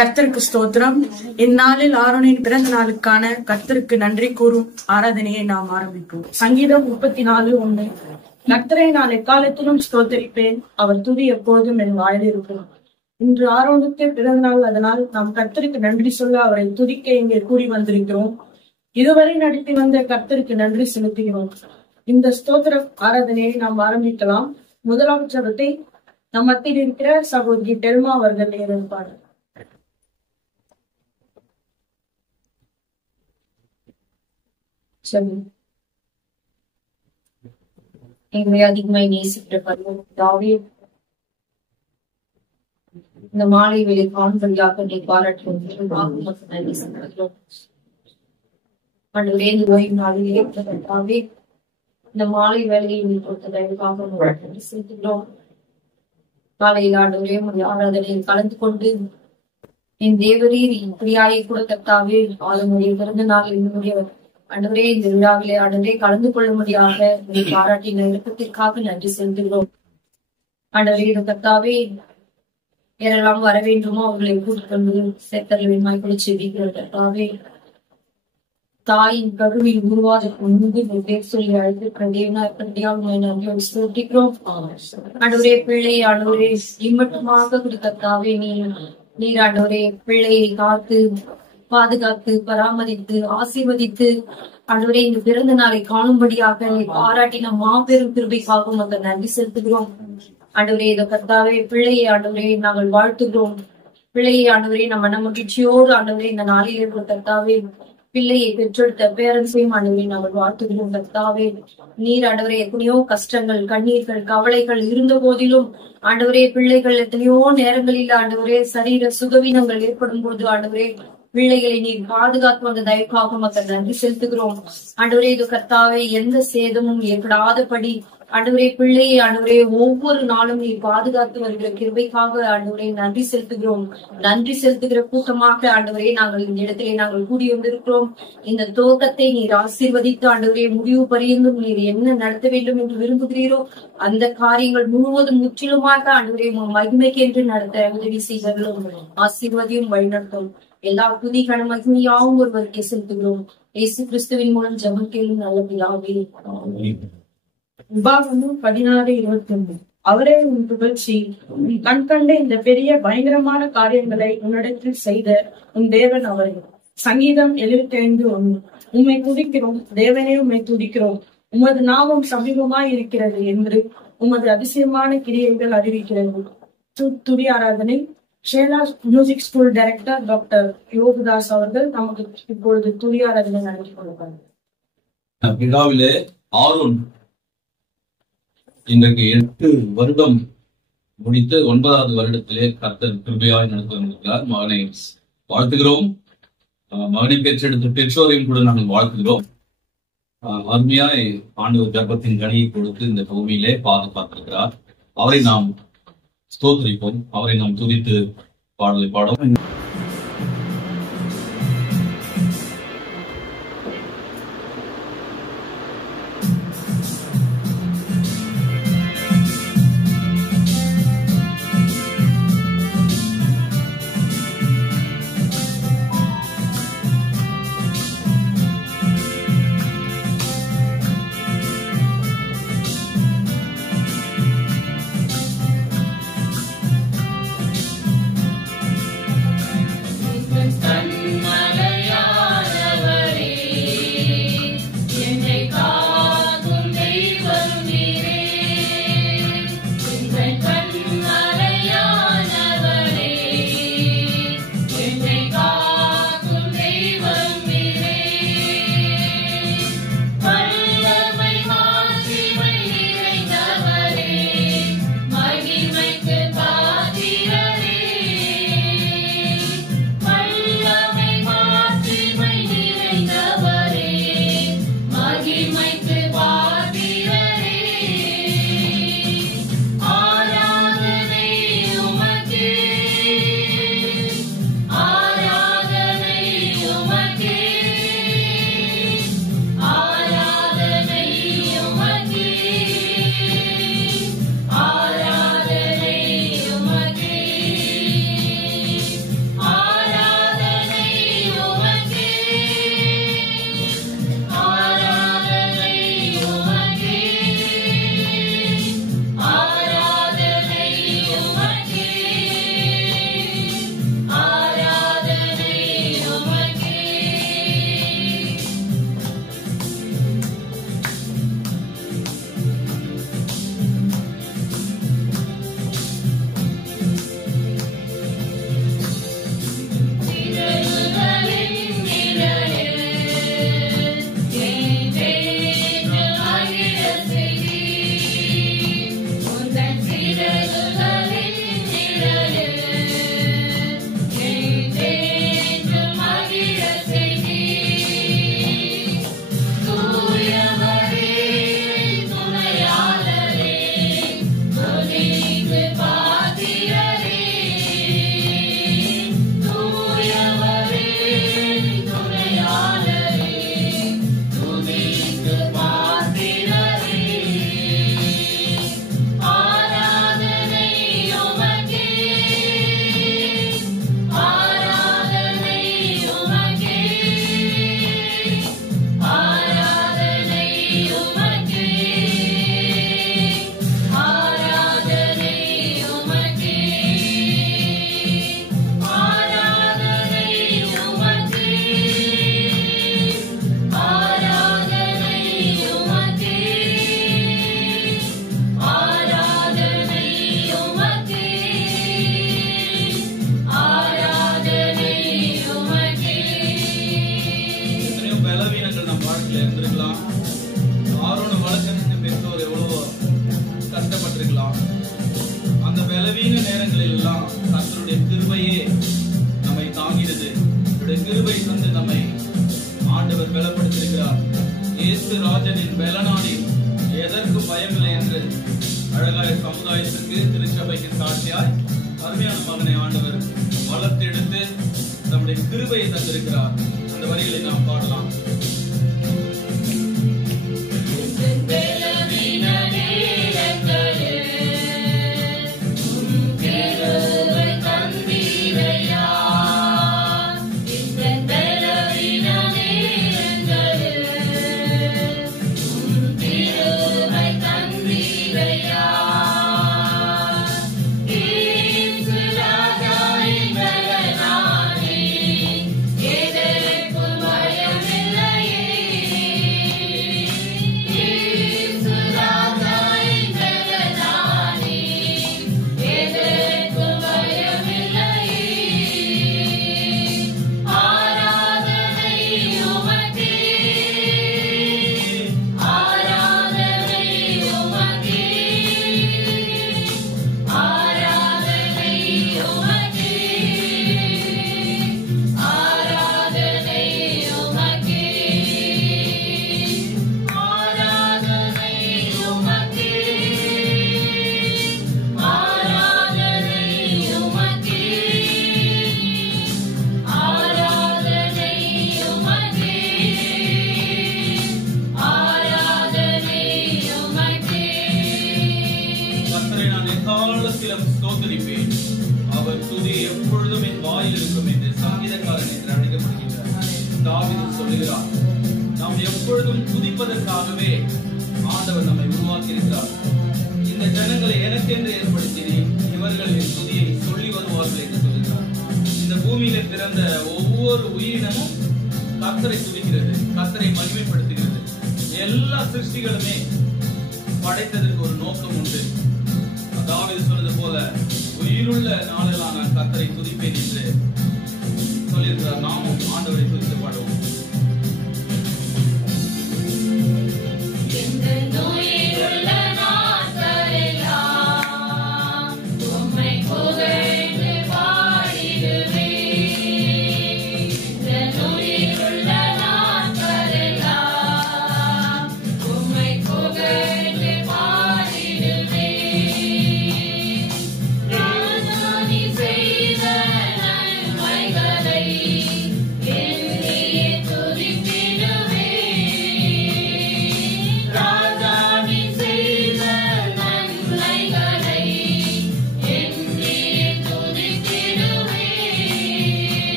கர்த்தருக்கு ஸ்தோத்திரம். இந்நாளில் ஆரோனின் பிறந்த நாளுக்கான கர்த்தருக்கு நன்றி கூறும் ஆராதனையை நாம் ஆரம்பிப்போம். சங்கீதம் 34:1. கர்த்தரை நான் எக்காலத்திலும் ஸ்தோத்தரிப்பேன், அவர் துதி எப்போதும் என் வாயில் இருக்கும். இன்று ஆரோனுக்கு பிறந்த நாள், அதனால் நாம் கர்த்தருக்கு நன்றி சொல்ல அவரை துதிக்க இங்கே கூடி வந்திருக்கிறோம். இதுவரை நடத்தி வந்த கர்த்தருக்கு நன்றி செலுத்துகிறோம். இந்த ஸ்தோத்திர ஆராதனையை நாம் ஆரம்பிக்கலாம். முதலாவது ஜெபத்தை நம் மத்தியில் இருக்கிற சகோதரி டெல்மா அவர்கள் ஏற்பாடு. எங்களை அதிகமாய் நேசிக்கிற பரலோகபிதாவே, இந்த மாலை வேலை காண்படியாக நீ பாராட்டுகிறோம். நன்றி செலுத்துகிறோம். ஆண்டவரே, இந்த ஓய்வு நாளிலே கர்த்தாவே, இந்த மாலை வேலையை நீ கொடுத்த தயவுக்காக நன்றி செலுத்துகிறோம். காலையில் ஆண்டவரே உடைய ஆராதனையில் கலந்து கொண்டு என் தேவரீர் இப்படியாயே கூட கர்த்தாவே அவனுடைய பிறந்த நாள் என்னுடைய ஆண்டவரே இந்த விழாவிலே ஆண்டவரே கலந்து கொள்ளும்படியாக உங்களை பாராட்டின விருப்பத்திற்காக நன்றி செலுத்துகிறோம். ஆண்டவரே இந்த கர்த்தாவே யாரெல்லாம் வர வேண்டுமோ அவர்களை கூட்டிக் கொண்டு சேர்த்தல் வேண்மாய் கூட செவிக்கிறோம். கர்த்தாவே, தாயின் கருவில் உருவாதற்கு முன்பு பேர் சொல்லி அழைத்திருக்கிற தேவனா ஸ்தோத்திக்கிறோம். ஆண்டவரே, பிள்ளை ஆண்டவரே இம்மட்டுமாக கர்த்தாவே நீர் ஆண்டவரே பிள்ளையை காத்து பாதுகாத்து பராமரித்து ஆசீர்வதித்து ஆண்டவரே இந்த பிறந்த நாளை காணும்படியாக பாராட்டின மாபெரும் கிருபைக்காக நாங்கள் நன்றி செலுத்துகிறோம். ஆண்டவரே இதை கர்த்தாவே பிள்ளையை ஆண்டவரே நாங்கள் வாழ்த்துகிறோம். பிள்ளையை ஆண்டவரே நம்ம மன மகிழ்ச்சியோடு ஆண்டவரே இந்த நாளில் இருக்கிற கர்த்தாவே பிள்ளையை பெற்றெடுத்த பேரன்ஸையும் ஆண்டவரே நாங்கள் வாழ்த்துகிறோம். கர்த்தாவே, நீர் ஆண்டவரே எத்தனையோ கஷ்டங்கள் கண்ணீர்கள் கவலைகள் இருந்த போதிலும் ஆண்டவரே பிள்ளைகள் எத்தனையோ நேரங்களில் ஆண்டவரே சரீர சுகவீனங்கள் ஏற்படும் போது ஆண்டவரே பிள்ளைகளை நீர் பாதுகாத்து வந்த தயவுக்காக மக்கள் நன்றி செலுத்துகிறோம். ஆண்டவரே இது கர்த்தாவே எந்த சேதமும் ஏற்படாதபடி ஆண்டவரே பிள்ளையை ஆண்டவரே ஒவ்வொரு நாளும் நீர் பாதுகாத்து வருகிற கிருபைக்காக ஆண்டவரே நன்றி செலுத்துகிறோம். நன்றி செலுத்துகிற கூட்டமாக ஆண்டவரே நாங்கள் இந்த இடத்திலே நாங்கள் கூடி வந்திருக்கிறோம். இந்த துவக்கத்தை நீர் ஆசீர்வதித்து ஆண்டவரே முடிவு பரியந்தும் நீர் என்ன நடத்த வேண்டும் என்று விரும்புகிறீரோ அந்த காரியங்கள் முழுவதும் முற்றிலுமாக ஆண்டவரே மகிமைக்கு என்று நடத்த உதவி செய்வர்களும் ஆசீர்வதியும் வழிநடத்தும். எல்லா புதிய கன மகிமையாவும் ஒருவருக்கே செலுத்துகிறோம். இயேசு கிறிஸ்துவின் மூலம் ஜெபம் கேளும் நல்ல பிதாவே. உபாகமம் 16:21. அவரே உன் புகழ்ச்சி, உன் கண் கண்ட இந்த பெரிய பயங்கரமான காரியங்களை உன்னிடத்தில் செய்த உன் தேவன் அவரே. சங்கீதம் 75:1. உம்மை துதிக்கிறோம் தேவனே, உம்மை துதிக்கிறோம். உமது நாமம் சமீபமாய் இருக்கிறது என்று உமது அதிசயமான கிரியைகள் அறிவிக்கிறது. துதி ஆராதனை. Sheela music school director doctor Yogadas அவர்கள் நமக்கு இப்பொழுது துதி ஆராதனை நடத்தி கொடுப்பார். விழாவிலே ஆரோன் இன்றைக்கு 8 வருடம் முடித்து 9வது வருடத்திலே கர்த்தர் கிருபையாய் நடத்தி வந்திருக்கிறார். மகனை வாழ்த்துகிறோம். மகனை பெற்றெடுத்த பெற்றோரையும் கூட நாங்கள் வாழ்த்துகிறோம். அருமையாய் ஆண்டவர் கர்ப்பத்தின் கனியை கொடுத்து இந்த பூமியிலே பாதுகாத்திருக்கிறார். அவரை நாம் ஸ்தோத்திரிப்போம். அவரை நாம் துதித்து பாடலை பாடுவோம். பலவீனப்பட்டிருக்கலாம். அந்த பலவீன நேரங்களில் எல்லாம் கர்த்தருடைய கிருபையே நம்மை தாங்கினது. கிருபை தந்து நம்மை ஆண்டவர் பலப்படுத்தியிருக்கிறார். இயேசு ராஜனின் பலனாடி எதற்கும் பயமில்லை என்று அழகாய சமுதாயத்திற்கு திருச்சபைக்கு சாட்சியாய் அருமையான மகனை ஆண்டவர் வளர்த்தெடுத்து நம்முடைய கிருபையை தந்திருக்கிறார். அந்த வரிகளை நாம் பாடலாம். அவர் துதி எப்பொழுதும் என் வாயில் இருக்கும் என்று சங்கீதக்காரன் என்று அழைக்கப்படுகின்றார். தாவீது சொல்லுகிறார், நாம் எப்பொழுதும் துதிப்பதற்காகவே ஆண்டவர் நம்மை உருவாக்கி இருக்கிறார். இந்த ஜனங்களை எனக்கென்று ஏற்படுத்தினேன், இவர்கள் என் துதியை சொல்லி வருவார்கள் என்று சொல்லுகிறார். இந்த பூமியில பிறந்த ஒவ்வொரு உயிரினமும் கர்த்தரை துதிக்கிறது, கர்த்தரை மகிமைப்படுத்துகிறது. எல்லா சிருஷ்டிகளுமே படைத்ததற்கு ஒரு நோக்கம் உண்டு. தாவீது சொன்னது போல உயிருள்ள நாளெல்லாம் நான் கர்த்தரை துதிப்பேன் என்று சொல்லியிருக்கிறார். நாமும் ஆண்டவரை துதித்து பாடுவோம்.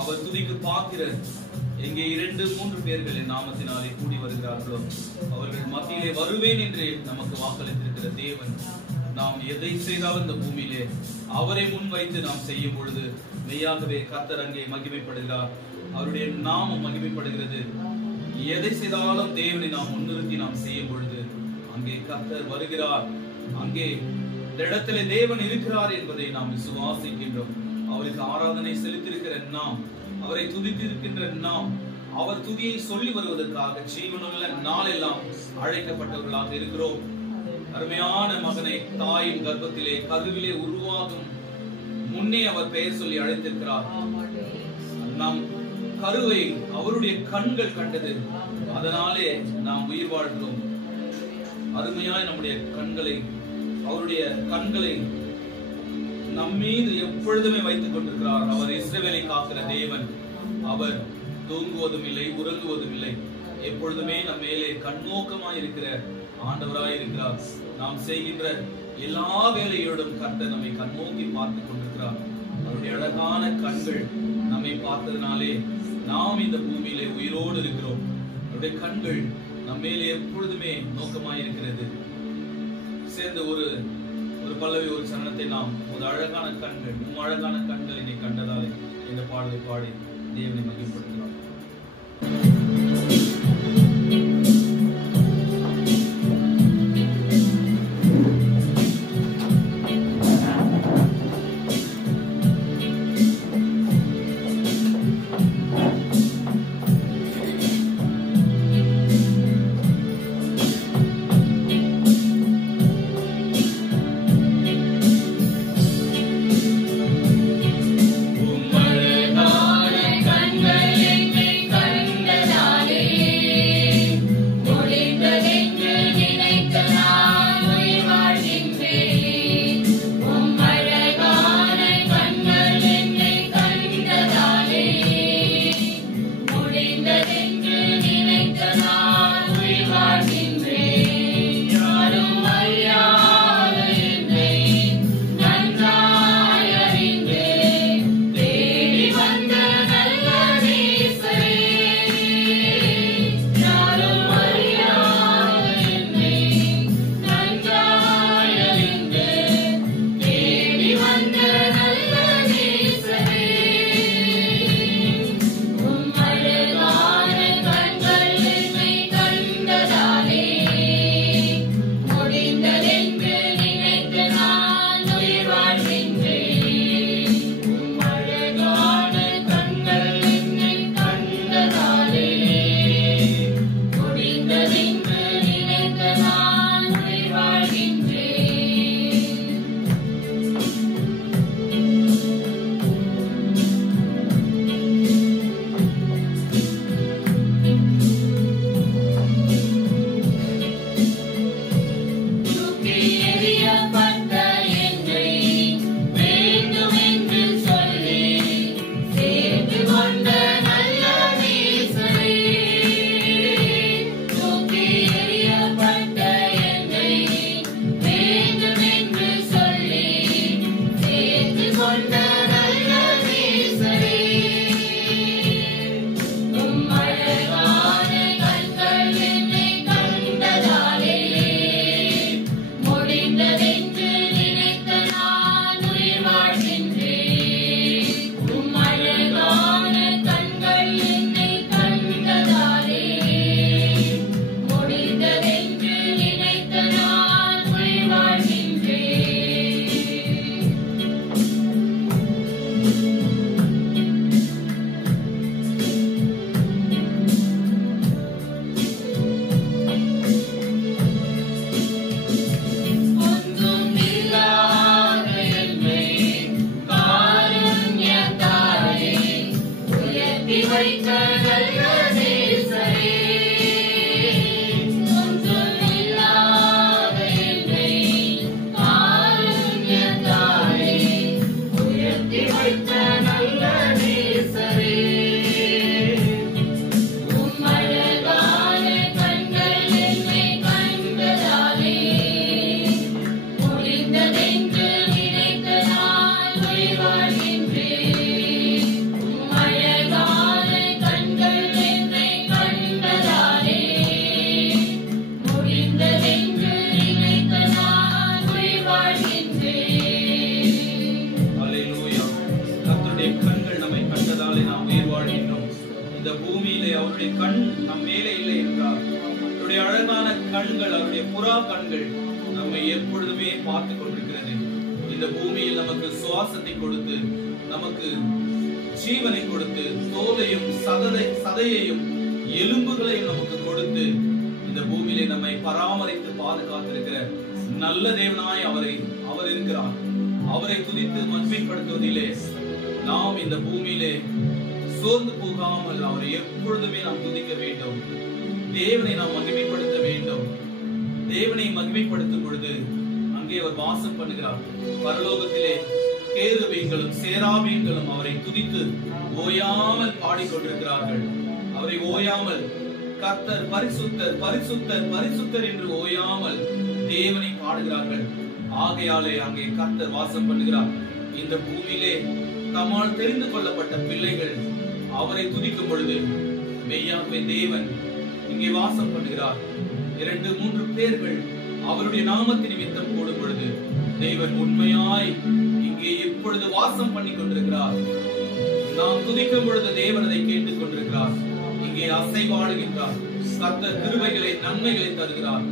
அவர் துதிக்கு பாத்திரர். எங்கே 2-3 பேர்கள் என் நாமத்தினாலே கூடி வருகிறார்களோ அவர்கள் மத்தியிலே வருவேன் என்று நமக்கு வாக்களித்திருக்கிற தேவன், நாம் எதை செய்தாலும் இந்த பூமியிலே அவரை முன்வைத்து நாம் செய்யும் பொழுது மெய்யாகவே கர்த்தர் அங்கே மகிமைப்படுகிறார். அவருடைய நாமம் மகிமைப்படுகிறது. எதை செய்தாலும் தேவனை நாம் முன்னிறுத்தி நாம் செய்யும் பொழுது அங்கே கர்த்தர் வருகிறார். அங்கே இந்த இடத்திலே தேவன் இருக்கிறார் என்பதை நாம் விசுவாசிக்கின்றோம். அவருக்கு ஆராதனை செலுத்தியிருக்கிற நாம், அவரை துதித்திருக்கின்ற நாம், அவர் துதியை சொல்லி வருவதற்காக ஜீவனுள்ள நாளெல்லாம் அழைக்கப்பட்டவர்களாக இருக்கிறோம். அருமையான மகனை தாயின் கர்ப்பத்திலே கருவிலே உருவாகும் முன்னே அவர் பெயர் சொல்லி அழைத்திருக்கிறார். நாம் கருவை அவருடைய கண்கள் கண்டது. அதனாலே நாம் உயிர் வாழ்கிறோம். அருமையாய் நம்முடைய கண்களை, அவருடைய கண்களை நம்மீது எப்பொழுதுமே வைத்துக் கொண்டிருக்கிறார். அவர் இஸ்ரவேலை காக்கிற தேவன். அவர் தூங்குவதும் இல்லை, உறங்குவதும் இல்லை. எப்பொழுதுமே நம் மேலே கண்ணோக்கமாய் இருக்கிற ஆண்டவராய் இருக்கிறார். நாம் செய்கின்ற எல்லா வேலையோடும் கர்த்தர் நம்மை கண்ணோக்கி பார்த்துக் கொண்டிருக்கிறார். அவருடைய அழகான கண்கள் நம்மை பார்த்ததினாலே நாம் இந்த பூமியிலே உயிரோடு இருக்கிறோம். அவருடைய கண்கள் நம் மேலே எப்பொழுதுமே நோக்கமாய் இருக்கிறது. சேர்ந்து ஒரு பல்லவி, ஒரு சரணத்தை நாம் ஒரு அழகான கண்கள், அழகான கண்கள் என்னை கண்டதாலே இந்த பாடலை பாடி தேவனை மகிமைப்படுத்துகிறோம். கண்கள், அவருடைய புறா கண்கள் நம்மை எப்பொழுதுமே பார்த்துக் கொண்டிருக்கிறது. இந்த பூமியில் நமக்கு சுவாசத்தை கொடுத்து, நமக்கு ஜீவனை கொடுத்து, தோலையும் சதையையும் எலும்புகளையும் நமக்கு கொடுத்து, இந்த பூமியிலே நம்மை பராமரித்து பாதுகாத்திருக்கிற நல்ல தேவனாய் அவர் இருக்கிறார். அவரை துதித்து மகிமைப்படுத்துவதிலே நாம் இந்த பூமியிலே சோர்ந்து போகாமல் அவரை எப்பொழுதுமே நாம் துதிக்க வேண்டும். தேவனை நாம் மகிமைப்படுத்த வேண்டும். தேவனை மகிமைப்படுத்தும் பொழுது அங்கே அவர் வாசம் பண்ணுகிறார். பரலோகத்திலே கேருபீன்களும் சேராபீன்களும் அவரை துதித்து ஓயாமல் பாடிக்கொண்டிருக்கிறார்கள். அவரை ஓயாமல் கர்த்தர் பரிசுத்தர் பரிசுத்தர் பரிசுத்தர் என்று ஓயாமல் தேவனை பாடுகிறார்கள். ஆகையாலே அங்கே கர்த்தர் வாசம் பண்ணுகிறார். இந்த பூமியிலே தம்மால் தெரிந்து கொள்ளப்பட்ட பிள்ளைகள் அவரை துதிக்கும் பொழுது மெய்யாகவே தேவன் இங்கே வாசம் பண்ணுகிறார். 2-3 பேர்கள் அவருடைய நாமத்தின் நிமித்தம் கூடும் பொழுது தேவன் உண்மையாய் இங்கே இப்பொழுது வாசம் பண்ணி கொண்டிருக்கிறார். நாம் துதிக்கும் பொழுது தேவன் அதை கேட்டுக் கொண்டிருக்கிறார். இங்கே அசைவாடுகின்றார். கர்த்தர் கிருபைகளை நன்மைகளை தருகிறார்,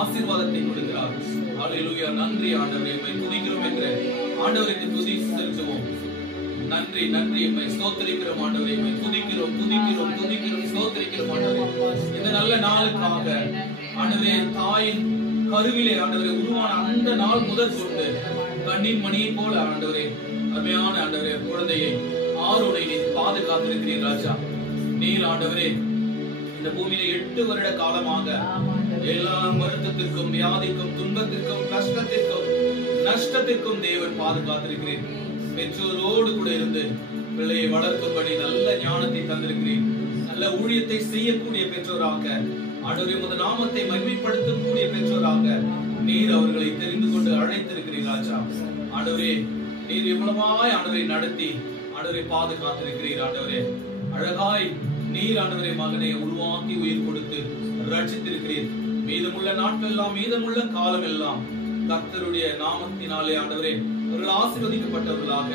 ஆசீர்வாதத்தை கொடுக்கிறார். அல்லேலூயா. நன்றி ஆண்டவரே, உம்மை துதிக்கிறோம் என்று ஆண்டவருக்கு துதி செலுத்துவோம். நன்றி நன்றி, உம்மை ஸ்தோத்திரிக்கிறோம் ஆண்டவரே, உம்மை துதிக்கிறோம் துதிக்கிறோம் துதிக்கிறோம் ஸ்தோத்திரிக்கிறோம் ஆண்டவரே. இந்த நல்ல நாளுக்காக ஆண்டவரே, தாயின் கருவிலே ஆண்டவரே உருவான அந்த நாள் முதல் கொண்டு கண்ணின் மணியை போல ஆண்டவரே, அருமையான ஆண்டவரே குழந்தையை ஆரோனை நீர் பாதுகாத்திருக்கிறீர் ராஜா. நீர் ஆண்டவரே இந்த பூமியில 8 வருட காலமாக எல்லா வருத்தத்திற்கும் வியாதிக்கும் துன்பத்திற்கும் கஷ்டத்திற்கும் நஷ்டத்திற்கும் தேவன் பாதுகாத்திருக்கிறேன். பெற்றோரோடு கூட இருந்து பிள்ளையை வளர்க்கும்படி நல்ல ஞானத்தை தந்திருக்கிறேன். நல்ல ஊழியத்தை செய்யக்கூடிய பெற்றோராக ஆண்டவரே, உமது நாமத்தை மகிமைப்படுத்தக்கூடிய பெற்றோராக நீர் அவர்களை தெரிந்து கொண்டு அழைத்திருக்கிறீர் ராஜா. ஆண்டவரே, நீர் எவ்வளவாய் ஆண்டவரை நடத்தி ஆண்டவரை பாதுகாத்திருக்கிறீர் ஆண்டவரே. அழகாய் நீர் ஆண்டவரே மகனை உருவாக்கி உயிர் கொடுத்து ரட்சித்திருக்கிறீர். மீதமுள்ள நாட்கள் எல்லாம் மீதமுள்ள காலம் எல்லாம் கர்த்தருடைய நாமத்தினாலே ஆண்டவரே அவர்கள் ஆசீர்வதிக்கப்பட்டவர்களாக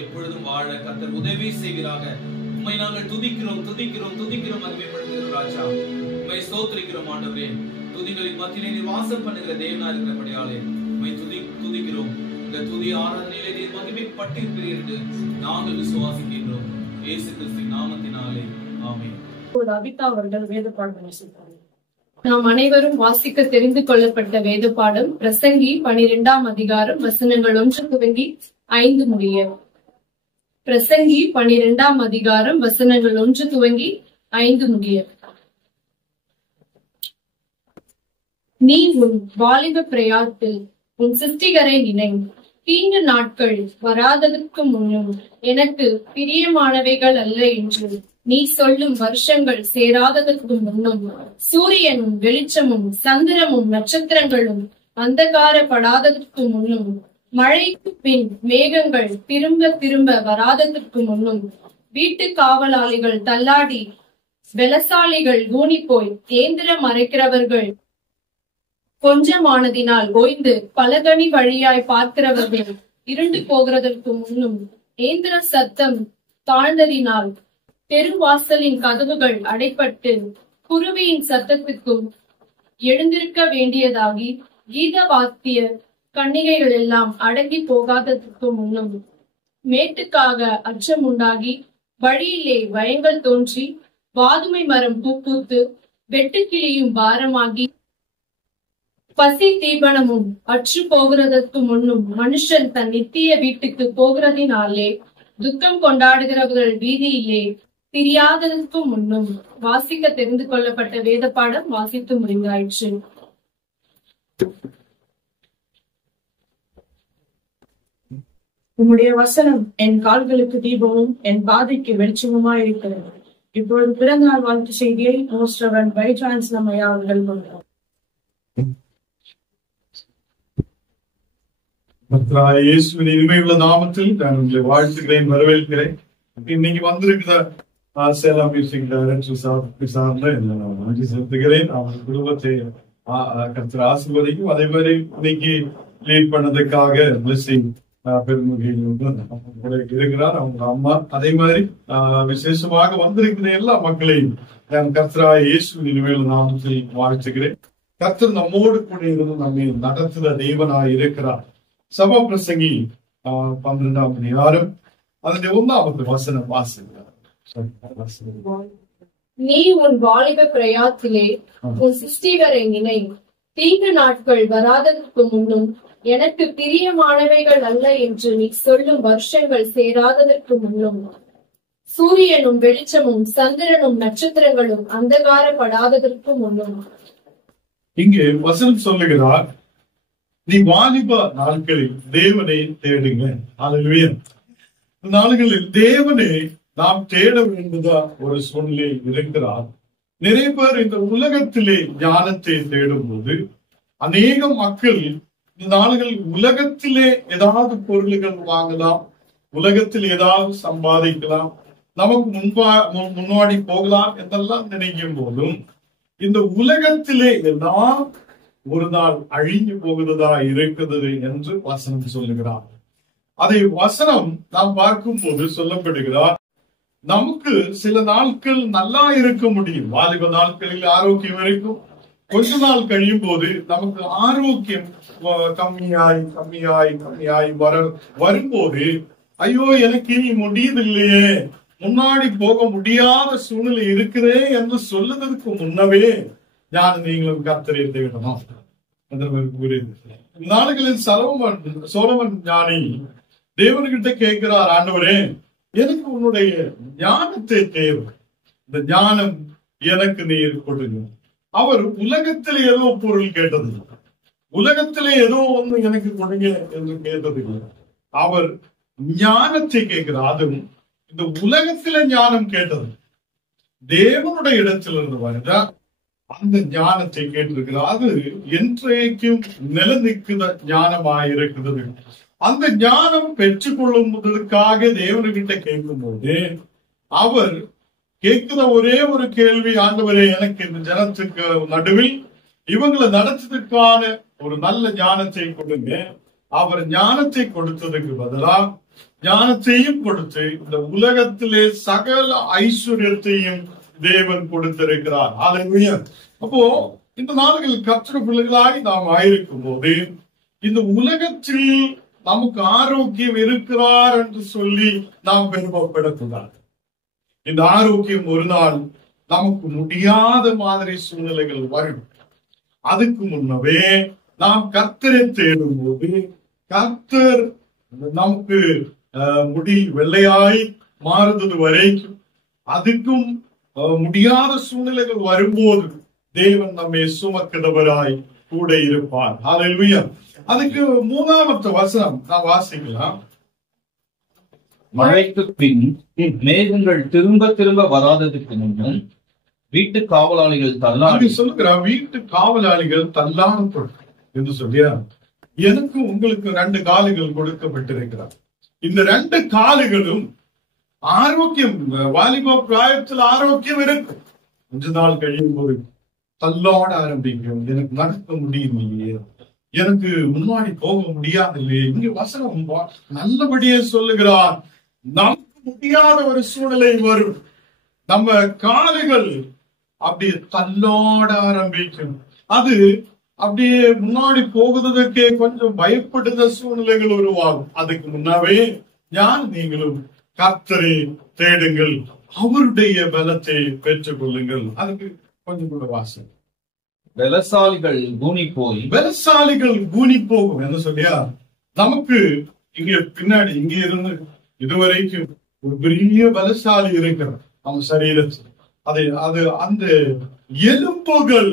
எப்பொழுதும் வாழ கர்த்தர் உதவி செய்கிறாங்க. உம்மை நாங்கள் துதிக்கிறோம் துதிக்கிறோம் துதிக்கிறோம் மகிமைப்படுத்துகிறோம் ராஜா. உம்மை ஸ்தோத்திரிக்கிறோம் ஆண்டவரே. துதிகளின் மத்தியிலே நீர் வாசம் பண்ணுகிற தேவனா இருக்கிறபடியாலே உம்மை துதிக்கிறோம். இந்த துதி ஆராதனையிலே நீர் மகிமைப்பட்டிருக்கிறீர் என்று நாங்கள் விசுவாசிக்கின்றோம். இயேசு கிறிஸ்துவின் நாமத்தினாலே ஆமென். அபிதா அவர்கள் வேத பாடம் வாசிப்பார்கள். நாம் அனைவரும் வாசிக்க தெரிந்து கொள்ளப்பட்ட வேத பாடம் பிரசங்கி 12ஆம் அதிகாரம் வசனங்கள் 1 துவங்கி 5 முடிய. பிரசங்கி 12ஆம் அதிகாரம் வசனங்கள் 1 துவங்கி 5 முடிய. நீ உன் வாலிப பிரயாத்தில் உன் சிருஷ்டிகரை நினை. தீங்கு நாட்கள் வராததற்கு முன்னும் எனக்கு பிரியமானவைகள் அல்ல என்று நீ சொல்லும் வருஷங்கள் சேராததற்கு முன்னும் சூரியனும் வெளிச்சமும் சந்திரமும் நட்சத்திரங்களும் அந்தகாரப்படாததற்கு முன்னும் மழைக்கு பின் மேகங்கள் திரும்ப திரும்ப வராததற்கு முன்னும் வீட்டு காவலாளிகள் தள்ளாடி பலசாலிகள் ஊனி போய் கேந்திரம் மறைக்கிறவர்கள் கொஞ்சமானதினால் ஓய்ந்து பலகனி வழியாய் பார்க்கிறவர்கள் இருண்டு போகிறதற்கு முன்னும் ஏந்திர சத்தம் தாழ்ந்ததினால் பெருவாசலின் கதவுகள் அடைப்பட்டு குருவியின் சத்தத்துக்கும் எழுந்திருக்க வேண்டியதாகி கீத வாத்திய கன்னிகைகள் எல்லாம் அடங்கி போகாததற்கு முன்னும் மேட்டுக்காக அச்சம் உண்டாகி வழியிலே வயங்கள் தோன்றி வாதுமை மரம் பூத்து வெட்டுக்கிளியும் பாரமாகி பசி தீபனமும் அற்று போகிறதற்கு முன்னும் மனுஷன் தன் நித்திய வீட்டுக்கு போகிறதினாலே துக்கம் கொண்டாடுகிறவர்கள் வீதியிலே பிரியாததற்கு முன்னும். வாசிக்க தெரிந்து கொள்ளப்பட்ட வேத பாடம் வாசித்து முடிந்தாயிற்று. உம்முடைய வசனம் என் கால்களுக்கு தீபமும் என் பாதைக்கு வெளிச்சமுமாய் இருக்கிறது. இப்பொழுது பிறந்த நாள் வாழ்த்து செய்தியை மோஸ்டவன் பைட்ரான்ஸ் நம்மையா அவர்கள் கொண்டார். இயேசுவின் இனிமையுள்ள நாமத்தில் நான் உங்களை வாழ்த்துகிறேன், வரவேற்கிறேன். இன்னைக்கு வந்திருக்கிற சேலம் மியூசிக் டைரக்டர் சார்ந்த நன்றி செலுத்துகிறேன். அவங்க குடும்பத்தை கர்த்தர் ஆசீர்வதிக்கும். அதே மாதிரி இன்னைக்கு லீட் பண்ணதுக்காக பிளெஸிங் பெருமகிழ்ச்சி இருக்கிறார் அவங்க அம்மா. அதே மாதிரி விசேஷமாக வந்திருக்கிற எல்லா மக்களையும் நான் கர்த்தராகிய இயேசுவின் இனிமையுள்ள நாமத்தில் வாழ்த்துகிறேன். கர்த்தர் நம்மோடு கூட இருந்து நம்மை நடத்துகிற தேவனாய் இருக்கிறார். சபா பிரசங்கி 12ஆம் அதிகாரம் அதனுடைய 1வது வசனம் வாசிக்கிறார். நீ உன் வாலிப பிரயாத்திலே உன் சிருஷ்டிகரை நினை. தீங்கு நாட்கள் வராததற்கு முன்னும் எனக்கு பிரியமானவைகள் அல்ல என்று நீ சொல்லும் வருஷங்கள் சேராததற்கு முன்னும் சூரியனும் வெளிச்சமும் சந்திரனும் நட்சத்திரங்களும் அந்தகாரப்படாததற்கு முன்னும். இங்கே வசனம் சொல்லுகிறார், நீ வாலிப நாட்களில் தேவனை தேடுங்க. அல்லேலூயா. நாட்களில் தேவனை நாம் தேட வேண்டியதா ஒரு சூழ்நிலை இருக்கிறார். நிறைய பேர் இந்த உலகத்திலே ஞானத்தை தேடும் போது அநேக மக்கள் இந்த நாடுகள் உலகத்திலே ஏதாவது பொருள்கள் வாங்கலாம், உலகத்தில் ஏதாவது சம்பாதிக்கலாம், நமக்கு முன்னாடி போகலாம் என்றெல்லாம் நினைக்கும் போதும் இந்த உலகத்திலே எல்லாம் ஒரு நாள் அழிஞ்சு போகிறதா இருக்கிறது என்று வசனம் சொல்லுகிறார். அதை வசனம் நாம் பார்க்கும் போது சொல்லப்படுகிறார், நமக்கு சில நாட்கள் நல்லா இருக்க முடியும். வாலிப நாட்களில் ஆரோக்கியம் இருக்கும். கொஞ்ச நாள் கழியும் போது நமக்கு ஆரோக்கியம் கம்மியாய் வரும்போது, ஐயோ எனக்கு இனி முடியதில்லையே, முன்னாடி போக முடியாத சூழ்நிலை இருக்குதே என்று சொல்லுவதற்கு முன்னவே நீங்களும் கர்த்தரை தேடணும். நாடுகளில் சோலமன் ஞானி தேவன்கிட்ட கேட்கிறார், ஆண்டவரே எனக்கு உன்னுடைய ஞானத்தை தேவை, இந்த ஞானம் எனக்கு நீர் கொடுங்க. அவர் உலகத்தில் ஏதோ பொருள் கேட்டது, உலகத்திலே ஏதோ ஒன்று எனக்கு கொடுங்க என்று கேட்டது. அவர் ஞானத்தை கேட்கிறார். அதுவும் இந்த உலகத்தில ஞானம் கேட்டது, தேவனுடைய இடத்திலிருந்து வருதா அந்த ஞானத்தை கேட்டிருக்கிறார். அது என்றைக்கும் நிலநிற்கிற ஞானமாயிருக்கிறது. அந்த ஞானம் பெற்றுக் கொள்ளுவதற்காக தேவன்கிட்ட கேட்கும் போது அவர் கேட்கிற ஒரே ஒரு கேள்வி, ஆண்டவரே எனக்கு இந்த ஜனத்துக்கு நடுவில் இவங்களை நடத்துவதற்கான ஒரு நல்ல ஞானத்தை கொடுங்க. அவர் ஞானத்தை கொடுத்ததுக்கு பதிலா ஞானத்தையும் கொடுத்து இந்த உலகத்திலே சகல ஐஸ்வர்யத்தையும் தேவன் கொடுத்திருக்கிறார். அல்லேலூயா. அப்போ இந்த நாடுகளில் கர்த்தருடைய பிள்ளைகளாய் நாம் ஆயிருக்கும் போது இந்த உலகத்தில் நமக்கு ஆரோக்கியம் இருக்கிறார் என்று சொல்லி நாம் பெருமைப்படக்கூடாது. இந்த ஆரோக்கியம் ஒரு நாள் நமக்கு முடியாத மாதிரி சூழ்நிலைகள் வரும். அதுக்கு முன்னவே நாம் கர்த்தரை தேடும் போது கர்த்தர் நமக்கு முடி வெள்ளையாய் மாறுவது வரைக்கும், அதுக்கும் முடியாத சூழ்நிலைகள் வரும்போது தேவன் நம்மை சுமக்கிறவராய் கூட இருப்பார். அல்லேலூயா. அதுக்கு மூணாவது வசனம் நான் வாசிக்கலாம். மழைக்கு பின் மேகங்கள் திரும்ப திரும்ப வராததுக்கு முன்னும் வீட்டு காவலாளிகள் தள்ளாடி சொல்லுகிறார், வீட்டு காவலாளிகள் தள்ளாடும் என்று சொல்லியா, எனக்கு உங்களுக்கு 2 காலுகள் கொடுக்கப்பட்டிருக்கிறார். இந்த 2 காலுகளும் ஆரோக்கியம், வாலிப பிராயத்தில் ஆரோக்கியம் இருக்கும். கொஞ்ச நாள் கழியும் போது தள்ளாட ஆரம்பிக்கும். எனக்கு நடக்க முடியலையே, எனக்கு முன்னாடி போக முடியாது இல்லையே. இங்க வசனம் நல்லபடியே சொல்லுகிறார், நமக்கு முடியாத ஒரு சூழ்நிலை வரும். நம்ம காலுகள் அப்படியே தள்ளாட ஆரம்பிக்கும். அது அப்படியே முன்னாடி போகுறதுக்கே கொஞ்சம் பயப்படுத சூழ்நிலைகள் உருவாகும். அதுக்கு முன்னாவே நீங்களும் கர்த்தரை தேடுங்கள், அவருடைய பலத்தை பெற்றுக் கொள்ளுங்கள். அதுக்கு கொஞ்சம் கூட வாசம். பலசாலிகள் கூனி போகும் என்ன சொல்லியா, நமக்கு இங்க பின்னாடி இங்க இருந்து இதுவரைக்கும் ஒரு பெரிய பலசாலி இருக்கிறோம் நம்ம சரீரத்தில். அந்த எலும்புகள்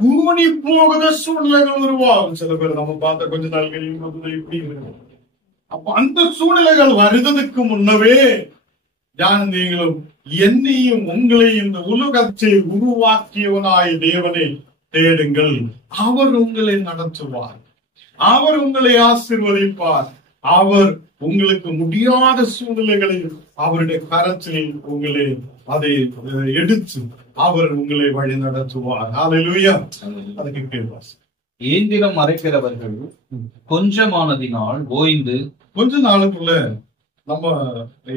கூனி போகிற சூழ்நிலைகள் உருவாகும். சில பேர் நம்ம பார்த்த கொஞ்ச நாள்கள் இப்படி இருக்கும். அப்ப அந்த சூழ்நிலைகள் வருவதற்கு முன்னவே நீங்களும் என்னையும் உங்களையும் இந்த உலகத்தை உருவாக்கியவனாய் தேவனை தேடுங்கள். அவர் உங்களை நடத்துவார், அவர் உங்களை ஆசீர்வதிப்பார், அவர் உங்களுக்கு முடியாத சூழ்நிலைகளை அவருடைய கரத்தில் உங்களை அதை எடுத்து அவர் உங்களை வழி நடத்துவார். அல்லேலூயா. அதுக்கு கேள்வாஸ். இயந்திரம் அரைக்கிறவர்கள் கொஞ்சமானதினால் ஓய்ந்து, கொஞ்ச நாளுக்குள்ள நம்ம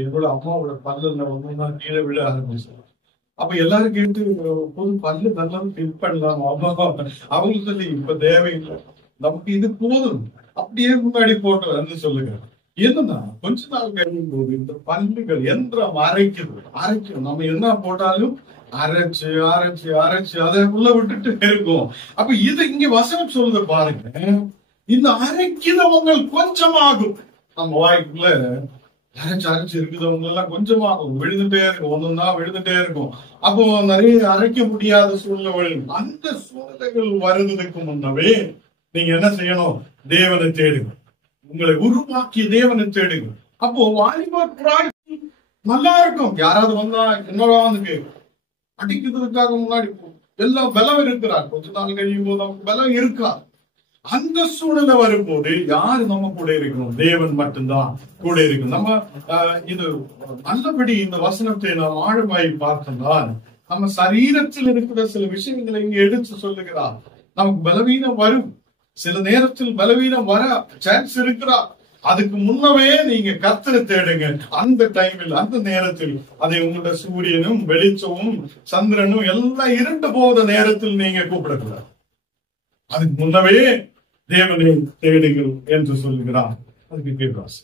எவ்வளவு அம்மாவோட பல்லுல ஒண்ணுன்னா கீழே விழ ஆரம்பிச்சோம். அப்ப எல்லாரும் கேட்டு பொது பல்லு நல்லா ஃபிட் பண்ணலாம், அம்மா அவங்களுக்கு சொல்லி இப்ப தேவையில்லை, நமக்கு இது போதும், அப்படியே முன்னாடி போட்டு சொல்லுங்க. என்னன்னா கொஞ்ச நாள் கழியும் போது இந்த பல்லுகள் எந்திரம் அரைக்கும். நம்ம என்ன போட்டாலும் அரைச்சு அரைச்சு அரைச்சு அதை உள்ள விட்டுட்டு இருக்கும். அப்ப இது இங்க வசனம் சொல்லுது பாருங்க, இந்த அரைக்கிறவங்க கொஞ்சமாகும். நம்ம வாய்க்குள்ள அரைச்சு இருக்குதவங்க எல்லாம் கொஞ்சமா விழுந்துட்டே இருக்கும், ஒன்னொன்னா விழுந்துட்டே இருக்கும். அப்போ நிறைய அரைக்க முடியாத சூழ்நிலைகள், அந்த சூழ்நிலைகள் வருவதற்கு முன்னவே நீங்க என்ன செய்யணும்? தேவனை தேடுங்க, உங்களை உருவாக்கிய தேவனை தேடுங்க. அப்போ வாலிபர் நல்லா இருக்கும். யாராவது வந்தா என்னடா வந்து அடிக்கிறதுக்காக முன்னாடி எல்லாம் பலம் இருக்கிறார், கொஞ்ச நாள் கழியும் போது நமக்கு பலம் இருக்கா. அந்த சூழ்நிலை வரும்போது யாரு நம்ம கூட இருக்கணும்? தேவன் மட்டும்தான் கூட இருக்கணும். நம்ம இது நல்லபடி இந்த வசனத்தை நாம் ஆழமாய் பார்த்தோம்தான் நம்ம சரீரத்தில் இருக்கிற சில விஷயங்களை இங்க எடுத்து சொல்லுகிறார். நமக்கு பலவீனம் வரும், சில நேரத்தில் பலவீனம் வர சான்ஸ் இருக்கிறா. அதுக்கு முன்னவே நீங்க கர்த்தரை தேடுங்க. அந்த டைமில், அந்த நேரத்தில், அதை உங்களோட சூரியனும் வெளிச்சமும் சந்திரனும் எல்லாம் இருண்டு போகிற நேரத்தில் நீங்க கூப்பிடக்கூடாது. அதுக்கு முன்னவே தேவனை தேடுங்கள் என்று சொல்லுகிறார். அதுக்கு கேட்காசு.